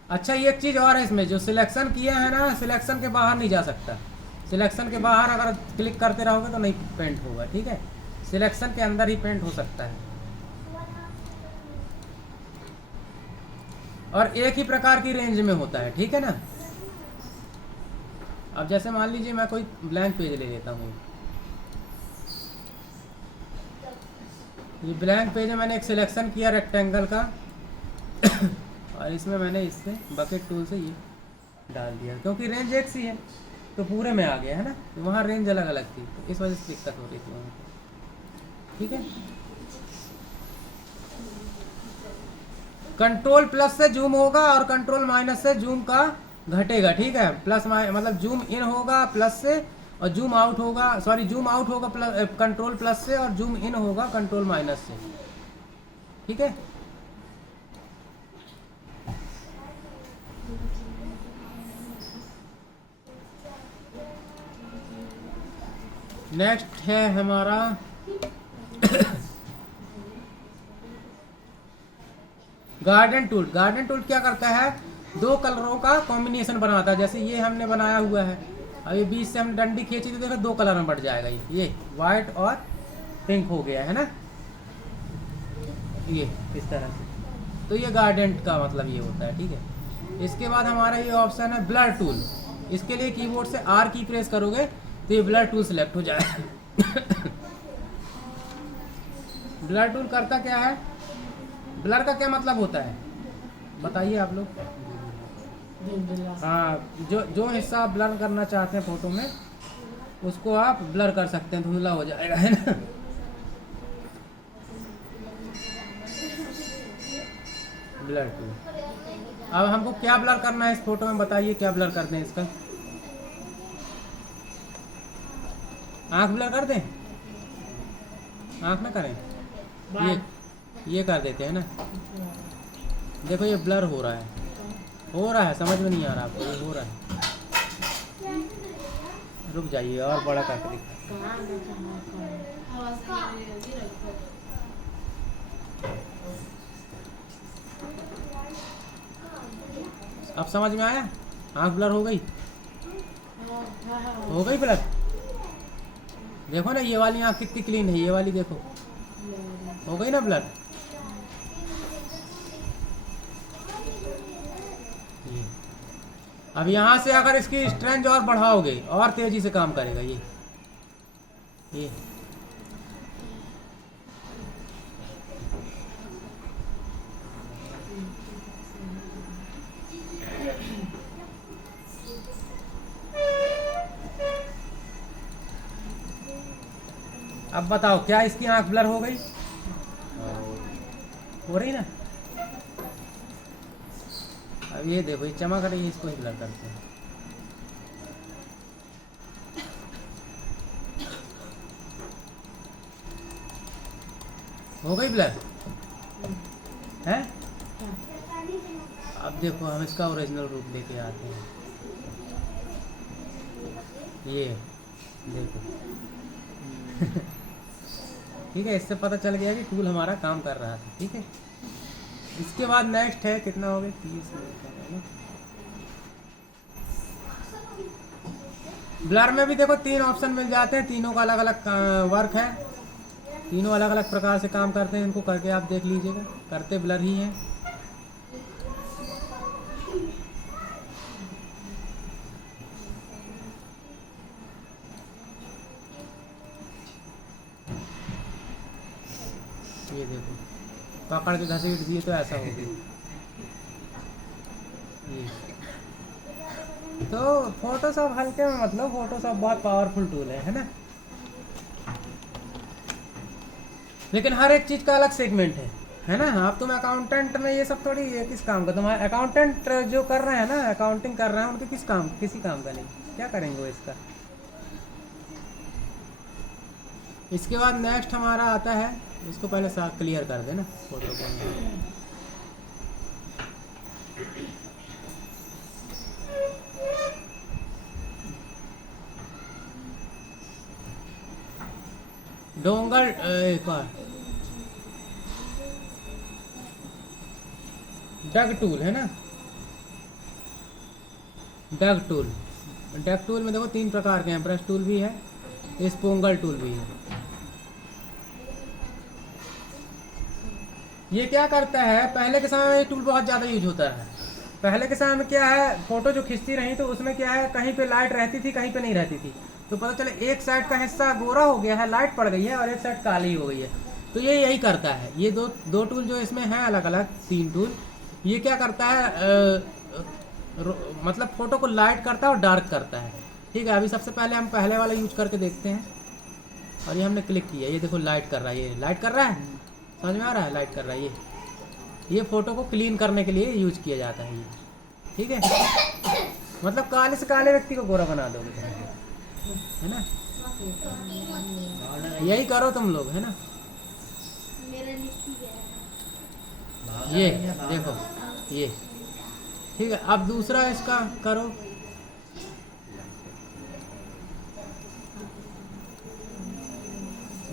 अच्छा ये एक चीज़ और है इसमें, जो सिलेक्शन किया है ना, सिलेक्शन के बाहर नहीं जा सकता। सिलेक्शन के बाहर अगर क्लिक करते रहोगे तो नहीं पेंट होगा, ठीक है। सिलेक्शन के अंदर ही पेंट हो सकता है। और एक ही प्रकार की रेंज में होता है, ठीक है ना। अब जैसे मान लीजिए मैं कोई ब्लैंक पेज ले लेता हूँ। ये ब्लैंक पेज है, मैंने एक सिलेक्शन किया रेक्टेंगल का और इसमें मैंने इससे बकेट टूल से ये डाल दिया, क्योंकि रेंज एक सी है तो पूरे में आ गया है ना। तो वहाँ रेंज अलग अलग थी तो इस वजह से दिक्कत हो रही थी वहाँ पर, ठीक है। कंट्रोल प्लस से जूम होगा और कंट्रोल माइनस से जूम का घटेगा, ठीक है। प्लस मतलब जूम इन होगा प्लस से और जूम आउट होगा, सॉरी जूम आउट होगा कंट्रोल प्लस से और जूम इन होगा कंट्रोल माइनस से, ठीक है। नेक्स्ट है हमारा गार्डन टूल। गार्डन टूल क्या करता है, दो कलरों का कॉम्बिनेशन बनाता है। जैसे ये हमने बनाया हुआ है, अभी बीच से हमने डंडी खींची तो देखो दो कलर में बढ़ जाएगा। ये वाइट और पिंक हो गया है ना, ये इस तरह से। तो ये गार्डन का मतलब ये होता है, ठीक है। इसके बाद हमारा ये ऑप्शन है ब्लर टूल। इसके लिए कीबोर्ड से आर की प्रेस करोगे तो ये ब्लर टूल सेलेक्ट हो जाएगा। ब्लर टूल करता क्या है, ब्लर का क्या मतलब होता है बताइए आप लोग। हाँ, जो हिस्सा आप ब्लर करना चाहते हैं फोटो में उसको आप ब्लर कर सकते हैं, धुंधला हो जाएगा, है ना। Blur tool. अब हमको क्या ब्लर करना है इस फोटो में बताइए, क्या ब्लर कर दें इसका। आँख ब्लर कर दें, आँख ना करें, ये कर देते हैं ना। देखो ये ब्लर हो रहा है, समझ में नहीं आ रहा आपको, ये हो रहा है। रुक जाइए और बड़ा करके दिखा। अब समझ में आया, आँख ब्लर हो गई, ब्लर। देखो ना ये वाली आँख कितनी क्लीन है, ये वाली देखो हो गई ना ब्लर। अब यहाँ से अगर इसकी स्ट्रेंथ और बढ़ाओगे और तेजी से काम करेगा ये अब बताओ क्या इसकी आंख ब्लर हो गई, हो रही ना। अब ये देखो ये चमक रही है, इसको ही ब्लर करते हैं। हो गई ब्लर है। अब देखो हम इसका ओरिजिनल रूप लेके आते हैं। ये देखो ठीक है, इससे पता चल गया कि टूल हमारा काम कर रहा था। ठीक है, इसके बाद नेक्स्ट है, कितना हो गया, 30 मिनट। ब्लर में भी देखो 3 ऑप्शन मिल जाते हैं, तीनों का अलग अलग वर्क है, तीनों अलग अलग प्रकार से काम करते हैं। इनको करके आप देख लीजिएगा, करते ब्लर ही हैं। ये देखो पकड़ के घसीट दिए तो ऐसा हो गया। ये तो फोटोशॉप हल्के में मतलब फोटोशॉप बहुत पावरफुल टूल है ना। लेकिन हर एक चीज़ का अलग सेगमेंट है ना। आप तुम अकाउंटेंट में ये सब थोड़ी, ये किस काम का, तुम्हारे अकाउंटेंट जो कर रहे हैं ना, अकाउंटिंग कर रहे हैं, उनके किसी काम का नहीं, क्या करेंगे वो इसका। इसके बाद नेक्स्ट हमारा आता है, इसको पहले साफ क्लियर कर देना फोटो को। डोंगर एक बार डग टूल है ना, डग टूल में देखो 3 प्रकार के हैं, ब्रश टूल भी है, स्पोंगल टूल भी है। ये क्या करता है, पहले के समय में ये टूल बहुत ज़्यादा यूज होता है। पहले के समय में क्या है, फोटो जो खींचती रही तो उसमें क्या है, कहीं पे लाइट रहती थी, कहीं पे नहीं रहती थी, तो पता चले एक साइड का हिस्सा गोरा हो गया है, लाइट पड़ गई है, और एक साइड काली हो गई है। तो ये यही करता है, ये दो टूल जो इसमें हैं अलग अलग 3 टूल, ये क्या करता है, मतलब फोटो को लाइट करता है और डार्क करता है। ठीक है, अभी सबसे पहले हम पहले वाला यूज करके देखते हैं। और ये हमने क्लिक किया, ये देखो लाइट कर रहा है, ये लाइट कर रहा है, समझ में आ रहा है, लाइट कर रहा है। ये फ़ोटो को क्लीन करने के लिए यूज किया जाता है ये। ठीक है, मतलब काले से काले व्यक्ति को गोरा बना दोगे, है ना। यही करो तुम लोग, है ना। ये देखो ये, ठीक है। अब दूसरा इसका करो,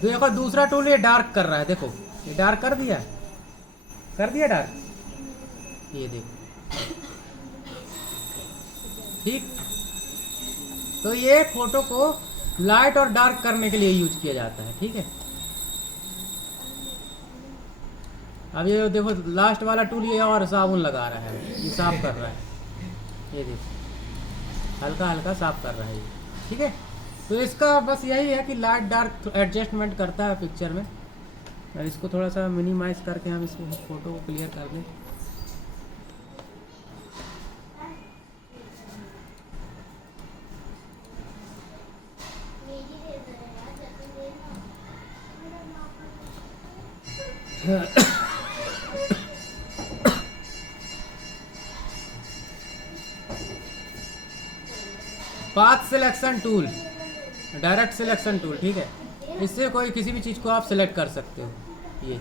देखो दूसरा टूल ये डार्क कर रहा है, देखो ये डार्क कर दिया डार्क, ये देखो। ठीक, तो ये फोटो को लाइट और डार्क करने के लिए यूज किया जाता है। ठीक है, अब ये देखो लास्ट वाला टूल ये और साबुन लगा रहा है, ये साफ कर रहा है, ये देखो हल्का हल्का साफ कर रहा है ये। ठीक है, तो इसका बस यही है कि लाइट डार्क एडजस्टमेंट करता है पिक्चर में। और इसको थोड़ा सा मिनिमाइज करके हम इसको फोटो को क्लियर कर दें। Path selection tool, direct selection tool. ठीक है, इससे कोई किसी भी चीज़ को आप सिलेक्ट कर सकते हो, ये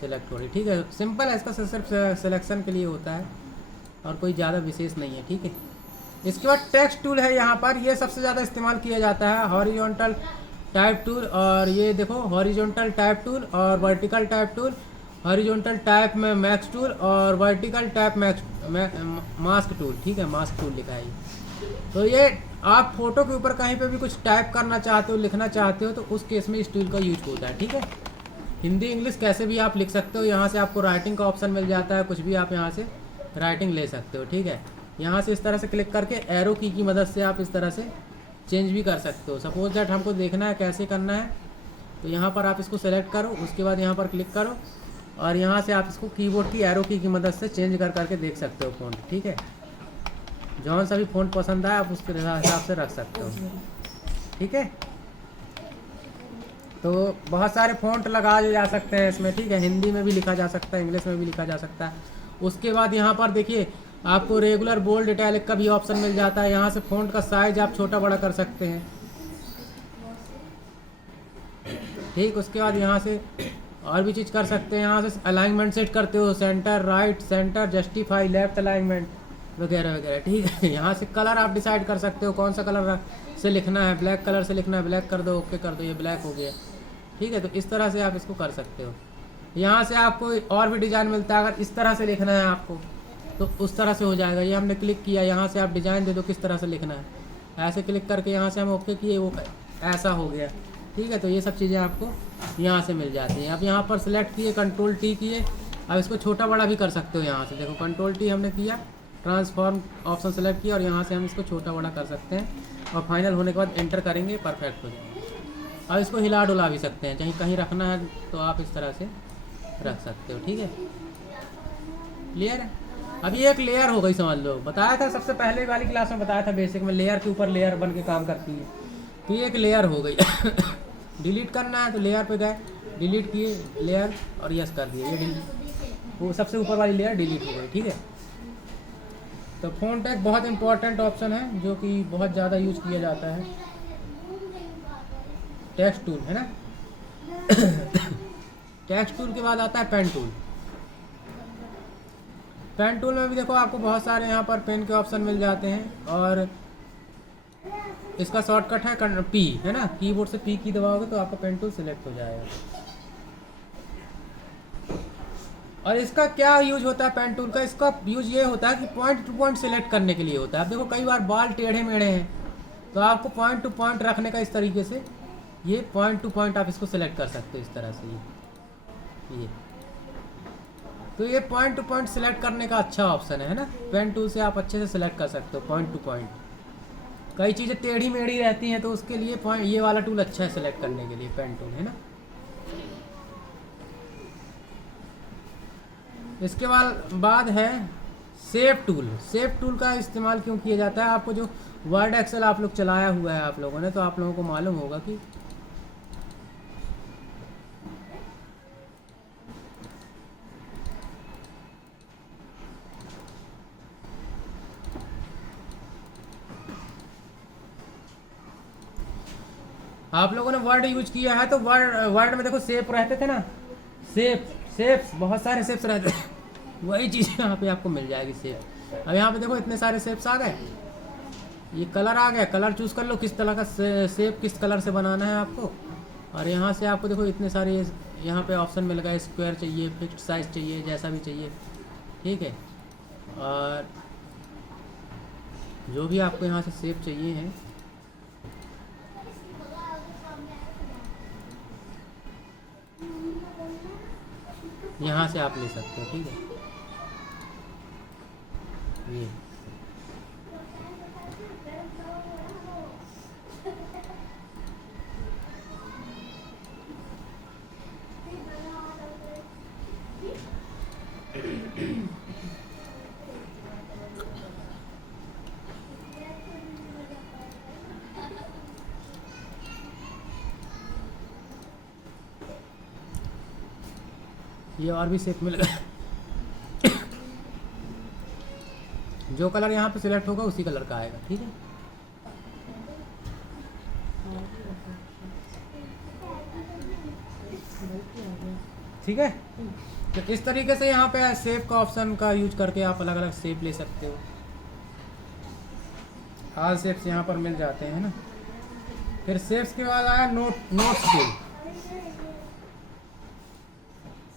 सिलेक्ट हो रही। ठीक है, सिंपल है, इसका सिर्फ सिलेक्शन के लिए होता है और कोई ज़्यादा विशेष नहीं है। ठीक है, इसके बाद टेक्स्ट टूल है, यहाँ पर ये सबसे ज़्यादा इस्तेमाल किया जाता है, हॉरिजॉन्टल टाइप टूल। और ये देखो हॉरिजॉन्टल टाइप टूल और vertical type tool, horizontal type में मैक्स टूल और वर्टिकल टाइप मास्क टूल। ठीक है, मास्क टूल लिखा है। तो ये आप फोटो के ऊपर कहीं पे भी कुछ टाइप करना चाहते हो, लिखना चाहते हो, तो उस केस में इस टूल का यूज होता है। ठीक है, हिंदी इंग्लिश कैसे भी आप लिख सकते हो, यहाँ से आपको राइटिंग का ऑप्शन मिल जाता है, कुछ भी आप यहाँ से राइटिंग ले सकते हो। ठीक है, यहाँ से इस तरह से क्लिक करके एरो की मदद से आप इस तरह से चेंज भी कर सकते हो। सपोज दैट हमको देखना है कैसे करना है, तो यहाँ पर आप इसको सेलेक्ट करो, उसके बाद यहाँ पर क्लिक करो और यहाँ से आप इसको कीबोर्ड की एरो की मदद से चेंज कर करके देख सकते हो फ़ॉन्ट। ठीक है, जौन सा भी फ़ॉन्ट पसंद आए आप उसके हिसाब से रख सकते हो। ठीक है, तो बहुत सारे फ़ॉन्ट लगा जा सकते हैं इसमें। ठीक है, हिंदी में भी लिखा जा सकता है, इंग्लिश में भी लिखा जा सकता है। उसके बाद यहाँ पर देखिए आपको रेगुलर, बोल्ड, इटैलिक का भी ऑप्शन मिल जाता है। यहाँ से फ़ॉन्ट का साइज आप छोटा बड़ा कर सकते हैं। ठीक, उसके बाद यहाँ से और भी चीज़ कर सकते हैं। यहाँ से अलाइनमेंट सेट करते हो, centre, right, centre, justify, left alignment वगैरह वगैरह। ठीक है, यहाँ से कलर आप डिसाइड कर सकते हो कौन सा कलर से लिखना है। ब्लैक कलर से लिखना है, ब्लैक कर दो, ओके कर दो, ये ब्लैक हो गया। ठीक है, तो इस तरह से आप इसको कर सकते हो। यहाँ से आपको और भी डिज़ाइन मिलता है, अगर इस तरह से लिखना है आपको तो उस तरह से हो जाएगा। ये हमने क्लिक किया, यहाँ से आप डिज़ाइन दे दो किस तरह से लिखना है, ऐसे क्लिक करके यहाँ से हम ओके किए, वो ऐसा हो गया। ठीक है, तो ये सब चीज़ें आपको यहाँ से मिल जाती हैं। अब यहाँ पर सिलेक्ट किए, कंट्रोल टी किए, अब इसको छोटा बड़ा भी कर सकते हो। यहाँ से देखो कंट्रोल टी हमने किया, ट्रांसफॉर्म ऑप्शन सेलेक्ट किया और यहाँ से हम इसको छोटा बड़ा कर सकते हैं और फाइनल होने के बाद एंटर करेंगे, परफेक्ट हो जाएगा। अब इसको हिला डुला भी सकते हैं, चाहे कहीं रखना है तो आप इस तरह से रख सकते हो। ठीक है, क्लियर है। अब ये एक लेयर हो गई, समझ लो। बताया था सबसे पहले वाली क्लास में, बताया था बेसिक में लेयर के ऊपर लेयर बन के काम करती है। तो ये एक लेयर हो गई। डिलीट करना है तो लेयर पे गए, डिलीट किए लेयर और यस कर दिए, ये डिलीट, वो सबसे ऊपर वाली लेयर डिलीट हो गई। ठीक है, तो फ़ॉन्ट एक बहुत इंपॉर्टेंट ऑप्शन है जो कि बहुत ज़्यादा यूज किया जाता है। टेक्स्ट टूल है ना। टेक्स्ट टूल के बाद आता है पेन टूल। पेन टूल में भी देखो आपको बहुत सारे यहाँ पर पेन के ऑप्शन मिल जाते हैं और इसका शॉर्टकट है पी, है ना। कीबोर्ड से पी की दबाओगे तो आपका पेन टूल सिलेक्ट हो जाएगा। और इसका क्या यूज होता है पेन टूल का? इसका यूज ये होता है कि पॉइंट टू पॉइंट सिलेक्ट करने के लिए होता है। अब देखो कई बार बाल टेढ़े मेढ़े हैं तो आपको पॉइंट टू पॉइंट रखने का इस तरीके से, ये पॉइंट टू पॉइंट आप इसको सिलेक्ट कर सकते हो इस तरह से। ये तो ये पॉइंट टू पॉइंट सिलेक्ट करने का अच्छा ऑप्शन है ना। पेन टूल से आप अच्छे से सिलेक्ट कर सकते हो पॉइंट टू पॉइंट। कई चीज़ें टेढ़ी मेढ़ी रहती हैं तो उसके लिए पॉइंट, ये वाला टूल अच्छा है सिलेक्ट करने के लिए, पेन टूल, है ना। इसके बाद है सेव टूल। सेव टूल का इस्तेमाल क्यों किया जाता है? आपको जो वर्ड एक्सेल आप लोग चलाया हुआ है आप लोगों ने, तो आप लोगों को मालूम होगा कि आप लोगों ने वर्ड यूज किया है तो वर्ड में देखो सेप रहते थे ना, सेप्स बहुत सारे सेप्स रहते थे। वही चीज़ यहाँ पे आपको मिल जाएगी, सेप। अब यहाँ पे देखो इतने सारे सेप्स आ गए, ये कलर आ गया, कलर चूज़ कर लो किस तरह का सेप किस कलर से बनाना है आपको। और यहाँ से आपको देखो इतने सारे यहाँ पे ऑप्शन मिल गए, स्क्वायर चाहिए, फिक्स्ड साइज चाहिए, जैसा भी चाहिए। ठीक है, और जो भी आपको यहाँ से सेप चाहिए हैं यहाँ से आप ले सकते हो। ठीक है, ये और भी सेप मिल गया। जो कलर यहाँ पे सिलेक्ट होगा उसी कलर का आएगा। ठीक है, ठीक है। तो इस तरीके से यहाँ पे सेप का ऑप्शन का यूज करके आप अलग अलग सेप ले सकते हो। ऑल सेप्स यहाँ पर मिल जाते हैं ना। फिर सेप्स के बाद आया नोट्स टूल।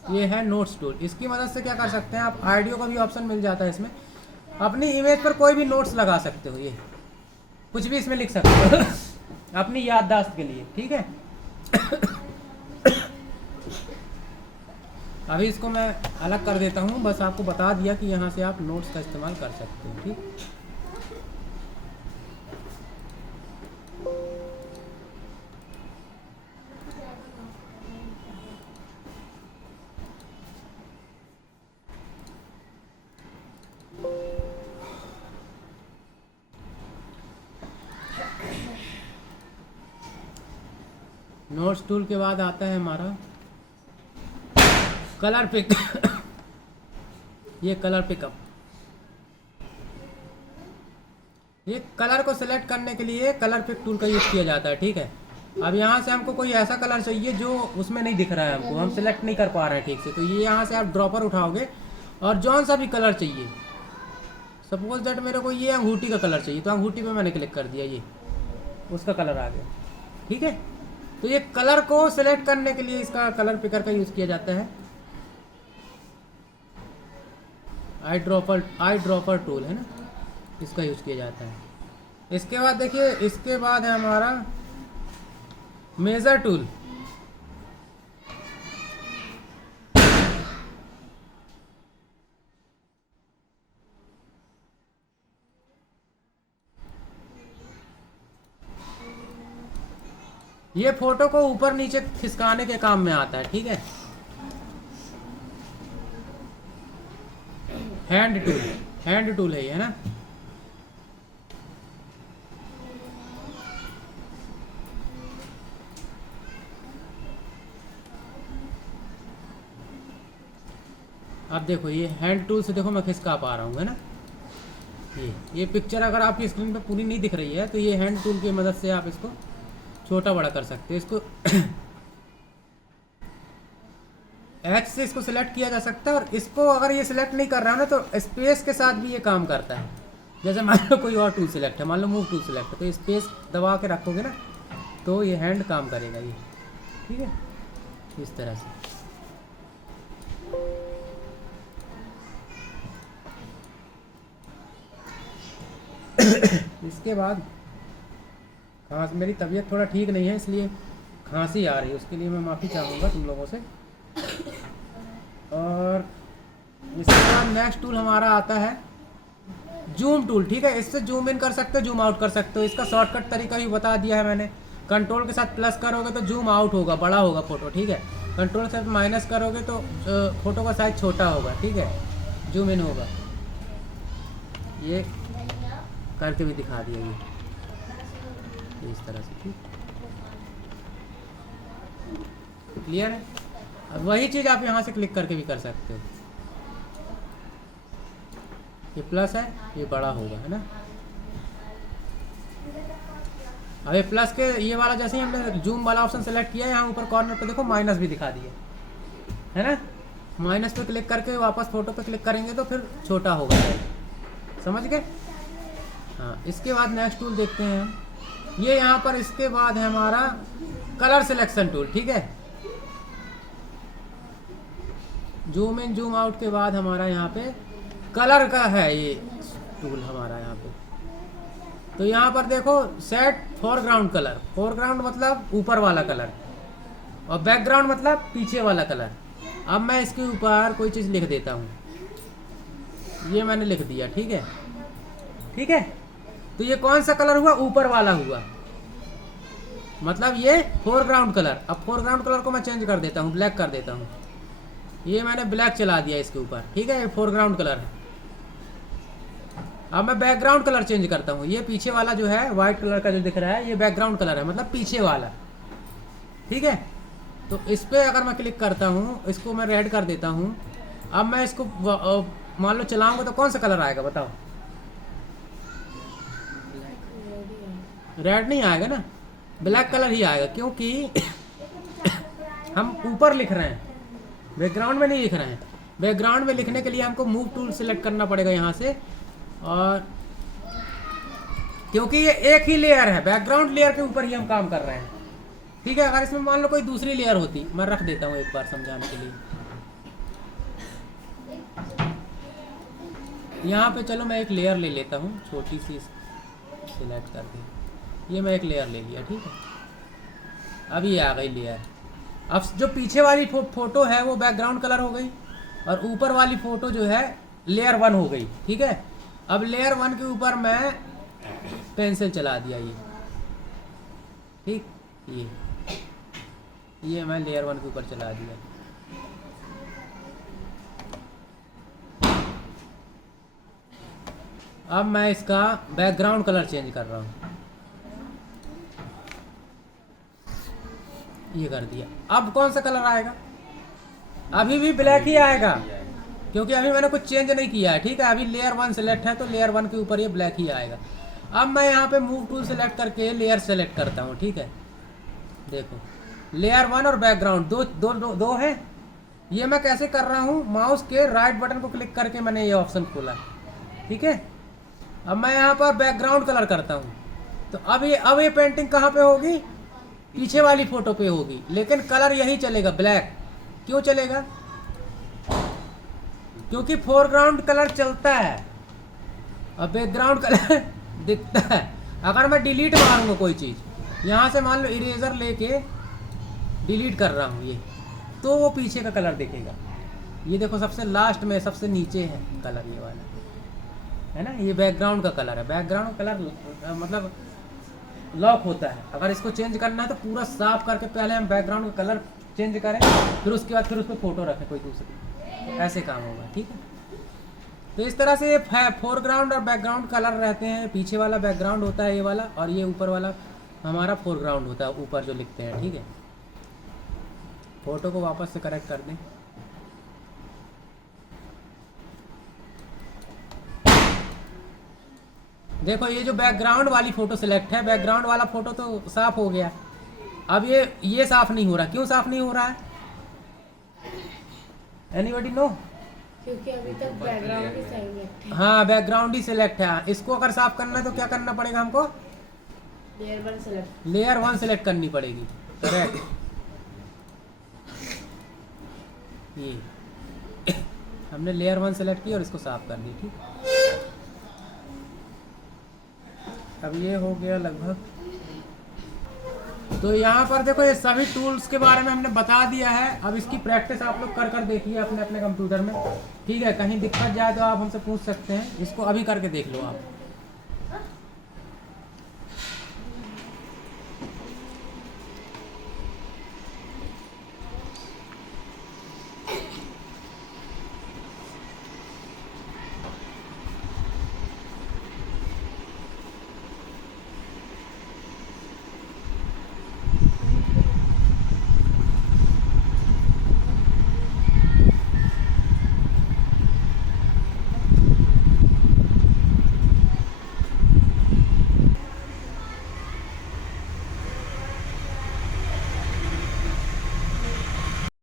ये है नोट्स टूल। इसकी मदद से क्या कर सकते हैं आप, ऑडियो का भी ऑप्शन मिल जाता है इसमें। अपनी इमेज पर कोई भी नोट्स लगा सकते हो, ये कुछ भी इसमें लिख सकते हो अपनी याददाश्त के लिए। ठीक है, अभी इसको मैं अलग कर देता हूँ, बस आपको बता दिया कि यहाँ से आप नोट्स का इस्तेमाल कर सकते हो। ठीक, नोट्स टूल के बाद आता है हमारा कलर पिक। ये कलर पिकअप, ये कलर को सिलेक्ट करने के लिए कलर पिक टूल का यूज किया जाता है। ठीक है, अब यहाँ से हमको कोई ऐसा कलर चाहिए जो उसमें नहीं दिख रहा है हमको, हम सिलेक्ट नहीं कर पा रहे हैं ठीक से, तो ये यहाँ से आप ड्रॉपर उठाओगे और जौन सा भी कलर चाहिए, सपोज दैट मेरे को ये अंगूठी का कलर चाहिए, तो अंगूठी पे मैंने क्लिक कर दिया, ये उसका कलर आ गया। ठीक है, तो ये कलर को सिलेक्ट करने के लिए इसका कलर पिकर का यूज़ किया जाता है। आई ड्रॉपर टूल है ना, इसका यूज़ किया जाता है। इसके बाद देखिए, इसके बाद है हमारा मेजर टूल। ये फोटो को ऊपर नीचे खिसकाने के काम में आता है। ठीक है, हैंड टूल है ये, है ना। अब देखो ये हैंड टूल से देखो मैं खिसका पा रहा हूँ, है ना। ये पिक्चर अगर आपकी स्क्रीन पे पूरी नहीं दिख रही है तो ये हैंड टूल की मदद से आप इसको छोटा बड़ा कर सकते हो। इसको एक्स से इसको सिलेक्ट किया जा सकता है, और इसको अगर ये सिलेक्ट नहीं कर रहा है ना तो स्पेस के साथ भी ये काम करता है। जैसे मान लो कोई और टूल सिलेक्ट है, मान लो मूव टूल सिलेक्ट है, तो स्पेस दबा के रखोगे ना तो ये हैंड काम करेगा ये। ठीक है, इस तरह से। इसके बाद मेरी तबीयत थोड़ा ठीक नहीं है, इसलिए खांसी आ रही है, उसके लिए मैं माफ़ी चाहूँगा तुम लोगों से। और इसके बाद नेक्स्ट टूल हमारा आता है जूम टूल। ठीक है, इससे जूम इन कर सकते हो, जूम आउट कर सकते हो। इसका शॉर्टकट तरीका भी बता दिया है मैंने। कंट्रोल के साथ प्लस करोगे तो जूम आउट होगा, बड़ा होगा फोटो। ठीक है, कंट्रोल के साथ माइनस करोगे तो फोटो का साइज छोटा होगा। ठीक है, जूम इन होगा। ये करके भी दिखा दिया ये इस तरह से। ठीक, क्लियर है। अब वही चीज़ आप यहाँ से क्लिक करके भी कर सकते हो। ये प्लस है, ये बड़ा होगा, है ना। अब ये प्लस के ये वाला जैसे ही हमने जूम वाला ऑप्शन सेलेक्ट किया, यहाँ ऊपर कॉर्नर पे देखो माइनस भी दिखा दिया, है ना। माइनस पे क्लिक करके वापस फोटो पे क्लिक करेंगे तो फिर छोटा होगा। समझ गए। हाँ, इसके बाद नेक्स्ट टूल देखते हैं। ये यहाँ पर इसके बाद है हमारा कलर सिलेक्शन टूल। ठीक है, जूम इन जूम आउट के बाद हमारा यहाँ पे कलर का है ये टूल हमारा यहाँ पे। तो यहाँ पर देखो सेट फोरग्राउंड कलर। फोरग्राउंड मतलब ऊपर वाला कलर, और बैकग्राउंड मतलब पीछे वाला कलर। अब मैं इसके ऊपर कोई चीज़ लिख देता हूँ, ये मैंने लिख दिया। ठीक है, ठीक है। तो ये कौन सा कलर हुआ? ऊपर वाला हुआ, मतलब ये फोरग्राउंड कलर। अब फोरग्राउंड कलर को मैं चेंज कर देता हूँ, ब्लैक कर देता हूँ। ये मैंने ब्लैक चला दिया इसके ऊपर। ठीक है, ये फोरग्राउंड कलर है। अब मैं बैकग्राउंड कलर चेंज करता हूँ। ये पीछे वाला जो है वाइट कलर का जो दिख रहा है, ये बैकग्राउंड कलर है, मतलब पीछे वाला। ठीक है, तो इस पर अगर मैं क्लिक करता हूँ, इसको मैं रेड कर देता हूँ। अब मैं इसको मान लो चलाऊंगा तो कौन सा कलर आएगा बताओ? रेड नहीं आएगा ना, ब्लैक कलर ही आएगा, क्योंकि हम ऊपर लिख रहे हैं, बैकग्राउंड में नहीं लिख रहे हैं। बैकग्राउंड में लिखने के लिए हमको मूव टूल सेलेक्ट करना पड़ेगा यहाँ से, और क्योंकि ये एक ही लेयर है, बैकग्राउंड लेयर के ऊपर ही हम काम कर रहे हैं। ठीक है, अगर इसमें मान लो कोई दूसरी लेयर होती, मैं रख देता हूँ एक बार समझाने के लिए। यहाँ पे चलो मैं एक लेयर ले लेता हूँ, छोटी सी सिलेक्ट करके। ये मैं एक लेयर ले लिया। ठीक है, अब ये आ गई लेयर। अब जो पीछे वाली फोटो है वो बैकग्राउंड कलर हो गई, और ऊपर वाली फोटो जो है लेयर 1 हो गई। ठीक है, अब लेयर 1 के ऊपर मैं पेंसिल चला दिया ये। ठीक, ये मैं लेयर 1 के ऊपर चला दिया। अब मैं इसका बैकग्राउंड कलर चेंज कर रहा हूँ, ये कर दिया। अब कौन सा कलर आएगा? अभी भी ब्लैक ही आएगा, क्योंकि अभी मैंने कुछ चेंज नहीं किया है। ठीक है, अभी लेयर 1 सेलेक्ट है तो लेयर 1 के ऊपर ये ब्लैक ही आएगा। अब मैं यहाँ पे मूव टूल सेलेक्ट करके लेयर सेलेक्ट करता हूँ। ठीक है, देखो लेयर 1 और बैकग्राउंड दो दो दो, दो है। ये मैं कैसे कर रहा हूँ, माउस के राइट बटन को क्लिक करके मैंने ये ऑप्शन खोला, ठीक है। अब मैं यहाँ पर बैकग्राउंड कलर करता हूँ, तो अब ये पेंटिंग कहाँ पे होगी, पीछे वाली फोटो पे होगी, लेकिन कलर यही चलेगा ब्लैक। क्यों चलेगा, क्योंकि फोरग्राउंड कलर चलता है और बैकग्राउंड कलर दिखता है। अगर मैं डिलीट मारूंगा कोई चीज़, यहाँ से मान लो इरेजर लेके डिलीट कर रहा हूँ ये, तो वो पीछे का कलर दिखेगा। ये देखो सबसे लास्ट में सबसे नीचे है कलर ये वाला, है ना, ये बैकग्राउंड का कलर है। बैकग्राउंड कलर मतलब लॉक होता है। अगर इसको चेंज करना है तो पूरा साफ करके पहले हम बैकग्राउंड का कलर चेंज करें, फिर उसके बाद फिर उस पर फोटो रखें कोई दूसरी, ऐसे काम होगा, ठीक है। तो इस तरह से ये फोरग्राउंड और बैकग्राउंड कलर रहते हैं। पीछे वाला बैकग्राउंड होता है ये वाला, और ये ऊपर वाला हमारा फोरग्राउंड होता है, ऊपर जो लिखते हैं, ठीक है। फोटो को वापस से करेक्ट कर दें। देखो ये जो बैकग्राउंड वाली फोटो सिलेक्ट है, बैकग्राउंड वाला फोटो तो साफ हो गया। अब ये साफ नहीं हो रहा, क्यों साफ नहीं हो रहा है, एनीबॉडी नो? क्योंकि अभी तक बैकग्राउंड ही सिलेक्ट है। हाँ बैकग्राउंड ही सिलेक्ट है। इसको अगर साफ करना है तो क्या करना पड़ेगा हमको, लेयर 1 सिलेक्ट करनी पड़ेगी, करेक्ट। ये हमने लेयर 1 सेलेक्ट की और इसको साफ कर दी, ठीक। अब ये हो गया लगभग। तो यहाँ पर देखो ये सभी टूल्स के बारे में हमने बता दिया है। अब इसकी प्रैक्टिस आप लोग कर कर देखिए अपने अपने कंप्यूटर में, ठीक है। कहीं दिक्कत जाए तो आप हमसे पूछ सकते हैं, इसको अभी करके देख लो आप।